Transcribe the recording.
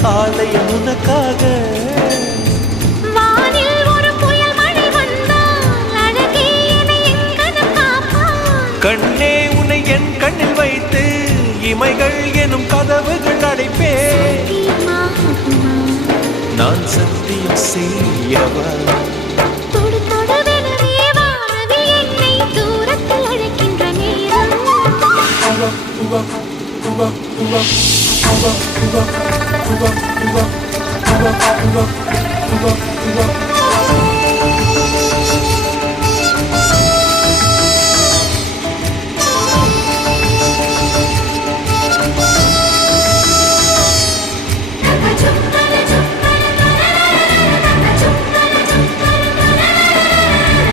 ஆலயம் உனக்காக. வானில் ஒரு புயல் மழை வந்தால் அழகே என்னை எங்கனம் காப்பான். கண்ணே உன்னை என் கண்ணில் வைத்து இமைகள் எனும் கதவுகள் அடைப்பே. நான் சத்தியம் செய்யவா தொடு தொடுவெனவே வானவி என்னை தூரத்தில் அழைக்கின்ற நேரம். Uba, uba, uba, uba, uba, uba, uba, uba, uba.